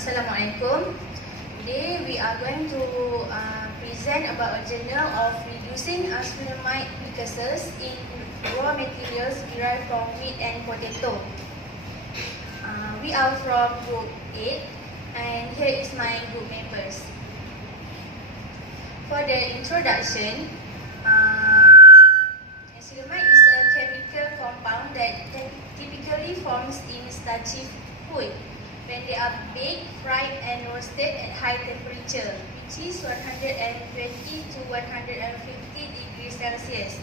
Assalamualaikum. Today we are going to present about a journal of reducing acrylamide precursors in raw materials derived from wheat and potato. We are from group 8 and here is my group members. For the introduction, acrylamide is a chemical compound that typically forms in starchy food when they are baked, fried and roasted at high temperature, which is 120 to 150 degrees Celsius.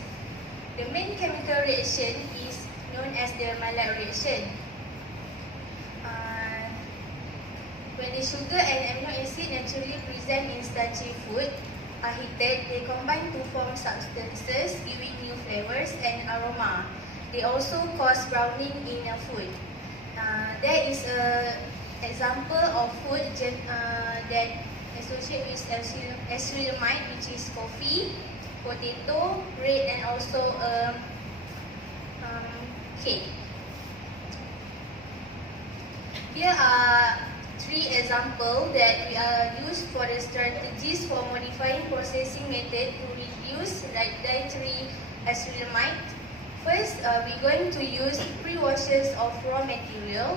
The main chemical reaction is known as the Maillard reaction. When the sugar and amino acid naturally present in starchy food are heated, they combine to form substances giving new flavors and aroma. They also cause browning in a food. There is an example of food that associate with acrylamide, which is coffee, potato, bread, and also cake. Here are 3 examples that we are used for the strategies for modifying processing method to reduce dietary acrylamide. First, we're going to use pre-washes of raw materials.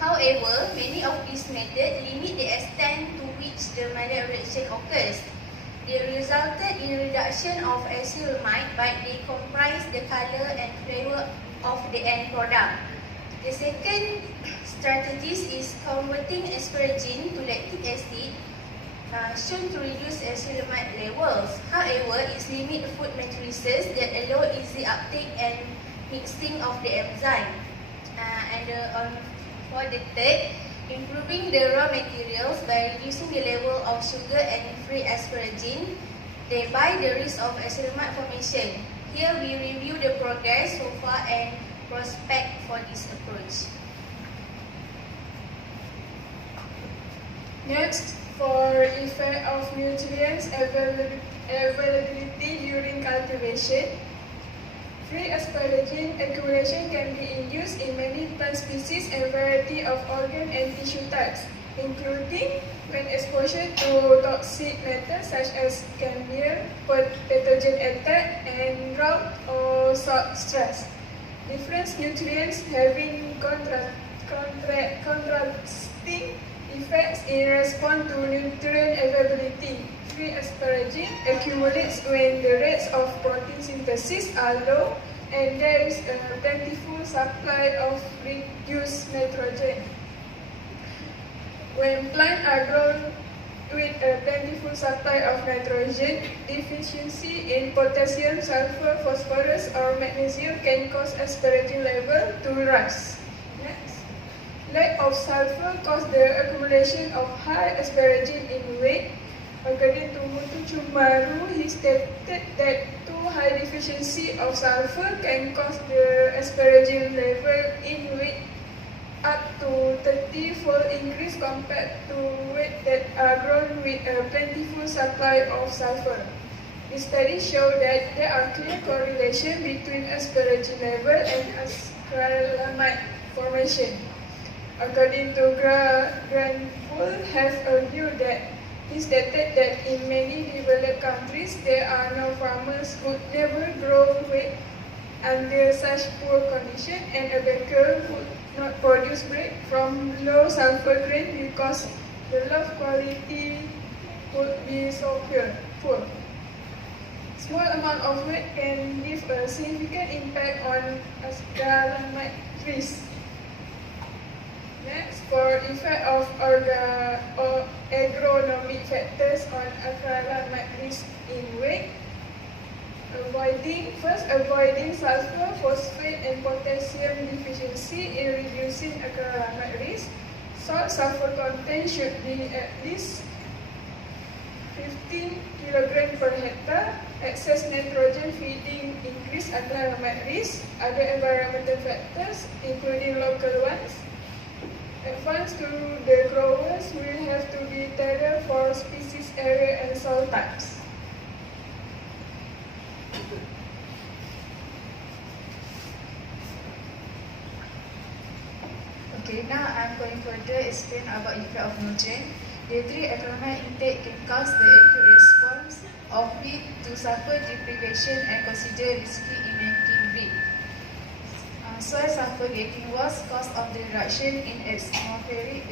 However, many of these methods limit the extent to which the Maillard reaction occurs. They resulted in reduction of acrylamide, but they comprise the color and flavor of the end product. The second strategy is converting asparagine to lactic acid, shown to reduce acrylamide levels. However, it limits food matrices that allow easy uptake and mixing of the enzyme. For the third, improving the raw materials by reducing the level of sugar and free asparagine, thereby the risk of acrylamide formation. Here we review the progress so far and prospect for this approach. Next, for effect of nutrients availability during cultivation, free asparagine accumulation can be induced in many plant species and variety of organ and tissue types, including when exposure to toxic metals such as cadmium, pathogen attack, and drought or salt stress. Different nutrients having contrasting effects in response to nutrient availability. Free asparagine accumulates when the rates of protein synthesis are low and there is a plentiful supply of reduced nitrogen. When plants are grown with a plentiful supply of nitrogen, deficiency in potassium, sulfur, phosphorus or magnesium can cause asparagine level to rise. Next. Lack of sulfur causes the accumulation of high asparagine in wheat. According to Mutu Chumaru, he stated that too high deficiency of sulfur can cause the asparagine level in wheat up to 30-fold increase compared to wheat that are grown with a plentiful supply of sulfur. The study showed that there are clear correlation between asparagine level and acrylamide formation. According to Granville, have a view that he stated that in many developed countries, there are no farmers who never grow wheat under such poor condition, and a baker would not produce bread from low sulfur grain because the low quality would be so poor. Small amount of wheat can leave a significant impact on acrylamide risk. Next, for effect of agronomic factors on acrylamide risk in wheat, avoiding sulfur, phosphate and potassium deficiency in reducing acrylamide risk. Salt sulfur content should be at least 15 kg per hectare. Excess nitrogen feeding increase acrylamide risk. Other environmental factors, including local ones. Advice to the growers will have to be tailored for species, area, and soil types. Okay, now I'm going to further explain about effect of nutrient. Dietary acrylamide intake can cause the acute response of wheat to suffer deprivation and consider risky in making wheat. Soil sulfur getting worse cause of the reduction in atmospheric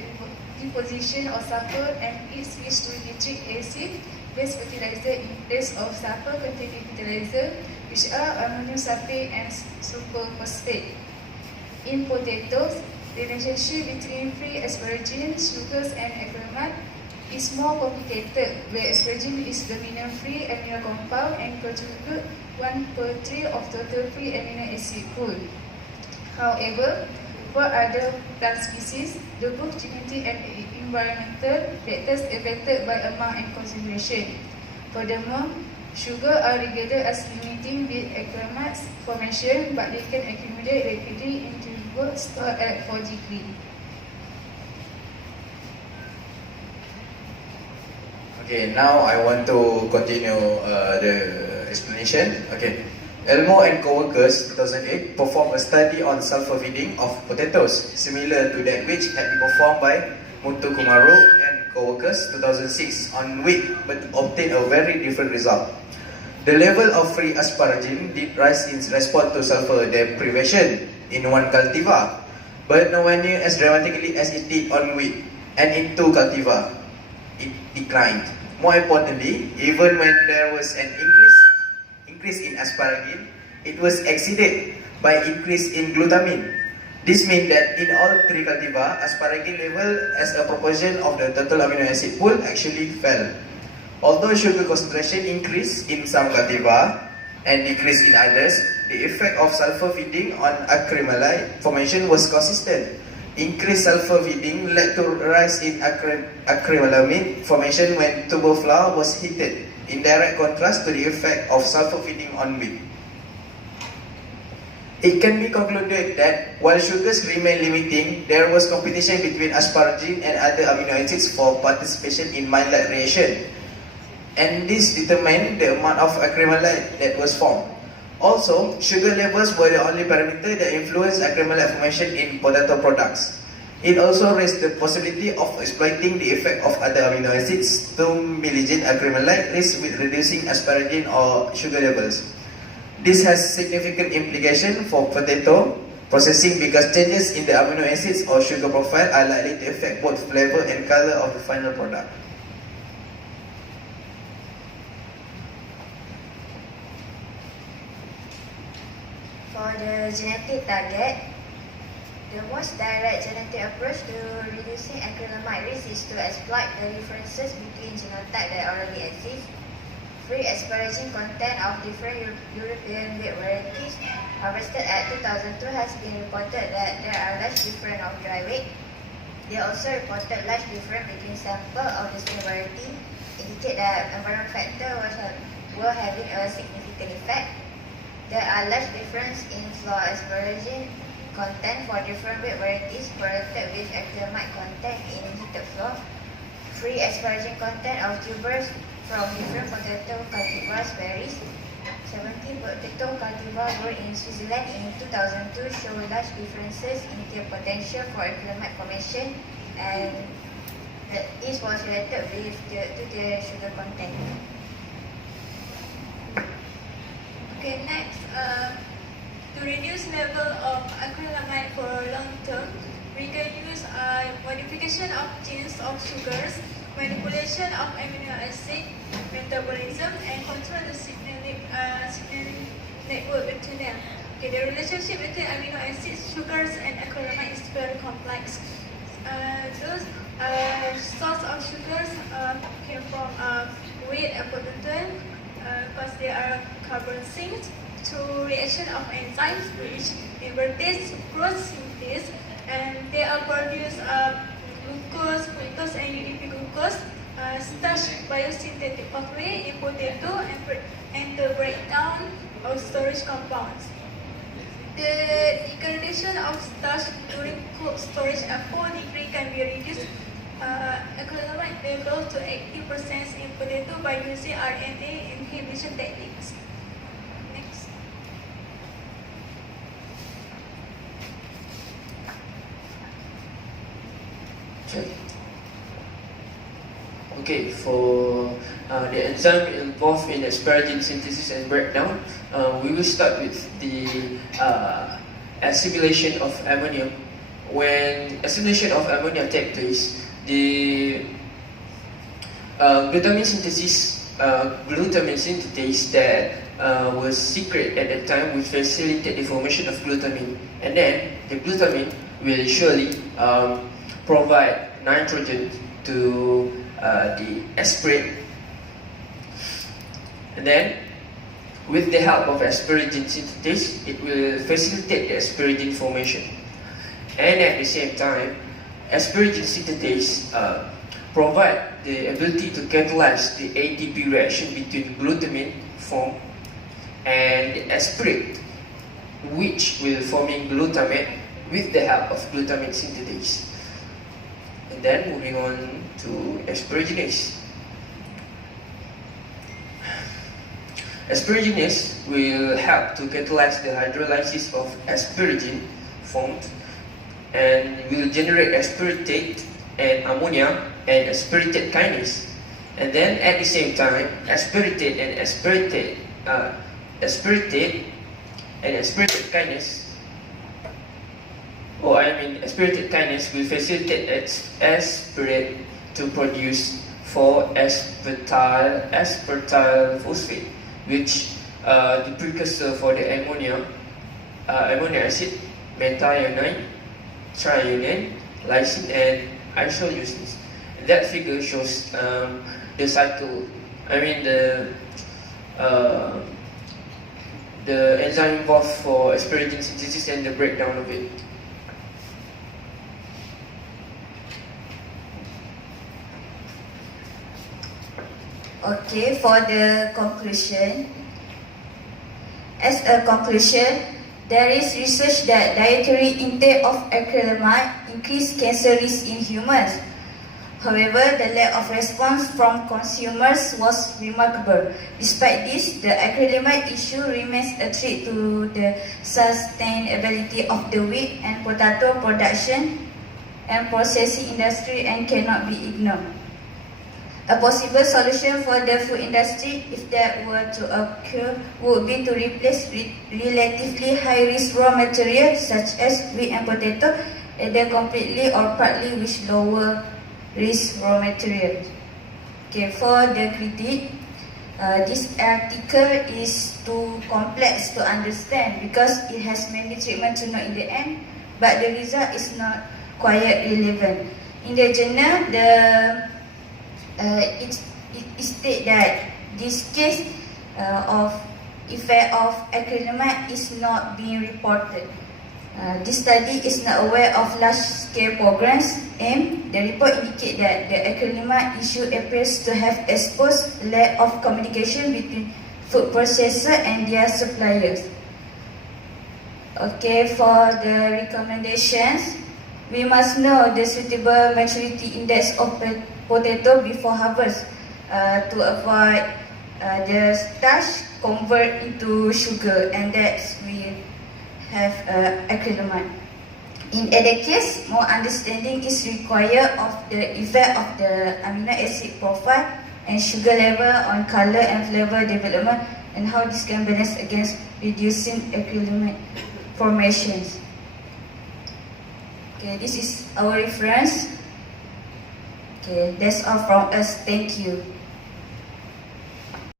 deposition of sulfur and it switch to nitric acid based fertilizer in place of sulfur containing fertilizer, which are ammonium sulfate and superphosphate. In potatoes, the relationship between free asparagine, sugars and acrylamide is more complicated, where asparagine is dominant free amino compound and contribute 1/3 of total free amino acid pool. However, for other plant species, the both genetic and environmental factors affected by amount and concentration. Furthermore, sugar are regarded as limiting with acrylamide formation, but they can accumulate rapidly into both stored at 4 degree. Okay, now I want to continue the explanation. Okay, Elmo and co-workers 2008 performed a study on sulfur feeding of potatoes, similar to that which had been performed by Muthukumaru and co-workers 2006 on wheat, but obtained a very different result. The level of free asparagine did rise in response to sulfur deprivation in one cultivar, but nowhere near as dramatically as it did on wheat, and in two cultivar, it declined. More importantly, even when there was an increase in asparagine, it was exceeded by increase in glutamine. This means that in all three cultivar, asparagine level as a proportion of the total amino acid pool actually fell. Although sugar concentration increased in some cultivar and decreased in others, the effect of sulfur feeding on acrylamide formation was consistent. Increased sulfur feeding led to a rise in acrylamide formation when tuber flour was heated, in direct contrast to the effect of sulfur feeding on wheat. It can be concluded that while sugars remain limiting, there was competition between asparagine and other amino acids for participation in mild-like reaction, and this determined the amount of acrylamide that was formed. Also, sugar levels were the only parameter that influenced acrylamide formation in potato products. It also raised the possibility of exploiting the effect of other amino acids to mitigate acrylamide risk with reducing asparagine or sugar levels. This has significant implication for potato processing because changes in the amino acids or sugar profile are likely to affect both flavor and color of the final product. For the genetic target, the most direct genetic approach to reducing acrylamide risk is to exploit the differences between genotype that already exist. Free asparagine content of different European wheat varieties harvested at 2002 has been reported that there are large difference of dry weight. They also reported large difference between samples of the same variety, indicate that environmental factors were having a significant effect. There are large differences in flour asparagine content for different wheat varieties correlated with acrylamide content in heated flour. Free asparagine content of tubers from different potato cultivars varies. 70 potato cultivars grown in Switzerland in 2002 show large differences in their potential for acrylamide formation, and this was related to their sugar content. Okay, next, to reduce level of acrylamide for long term, we can use modification of genes of sugars, manipulation of amino acid metabolism, and control the signaling network between them. Okay, the relationship between amino acids, sugars, and acrylamide is very complex. Those source of sugars came from wheat and potato, because they are carbon sinks through reaction of enzymes which invertase sucrose synthase, and they are produced glucose, fructose, and UDP glucose, starch biosynthetic pathway in potato, and the breakdown of storage compounds. The degradation of starch during cold storage at 4 degrees can be reduced acrylamide level to 80% in potato by using RNA inhibition techniques. Next. Sorry. Okay, for the enzyme involved in asparagine synthesis and breakdown, we will start with the assimilation of ammonium. When assimilation of ammonia takes place, the glutamine synthetase that was secret at that time will facilitate the formation of glutamine, and then the glutamine will surely provide nitrogen to the asparate, and then with the help of asparagine synthetase, it will facilitate the asparagine formation. And at the same time, asparagine synthetase provide the ability to catalyze the ATP reaction between glutamine form and the asparate, which will forming glutamate with the help of glutamate synthetase. And then moving on to asparaginase. Asparaginase will help to catalyze the hydrolysis of asparagine formed and will generate aspartate and ammonia and asparatate kinase. And then at the same time, asparatate and asparatate kinase, asparatate kinase will facilitate aspartate to produce 4-aspartyl phosphate, which the precursor for the ammonia acid, methionine, threonine, lysine, and isoleucine. That figure shows the cycle. The enzyme involved for asparagine synthesis and the breakdown of it. Okay, for the conclusion. As a conclusion, there is research that dietary intake of acrylamide increase cancer risk in humans. However, the lack of response from consumers was remarkable. Despite this, the acrylamide issue remains a threat to the sustainability of the wheat and potato production and processing industry and cannot be ignored. A possible solution for the food industry, if that were to occur, would be to replace relatively high-risk raw materials such as wheat and potato, either completely or partly with lower risk raw materials. Okay, for the critique, this article is too complex to understand because it has many treatments to know in the end, but the result is not quite relevant. In the journal, it states that this case of effect of acrylamide is not being reported. This study is not aware of large-scale programs, and the report indicates that the acrylamide issue appears to have exposed lack of communication between food processors and their suppliers. Okay, for the recommendations, we must know the suitable maturity index of potato before harvest to avoid the starch convert into sugar, and that's we have acrylamide. In other case, more understanding is required of the effect of the amino acid profile and sugar level on color and flavor development, and how this can balance against reducing acrylamide formations. Okay, this is our reference. Okay, that's all from us. Thank you.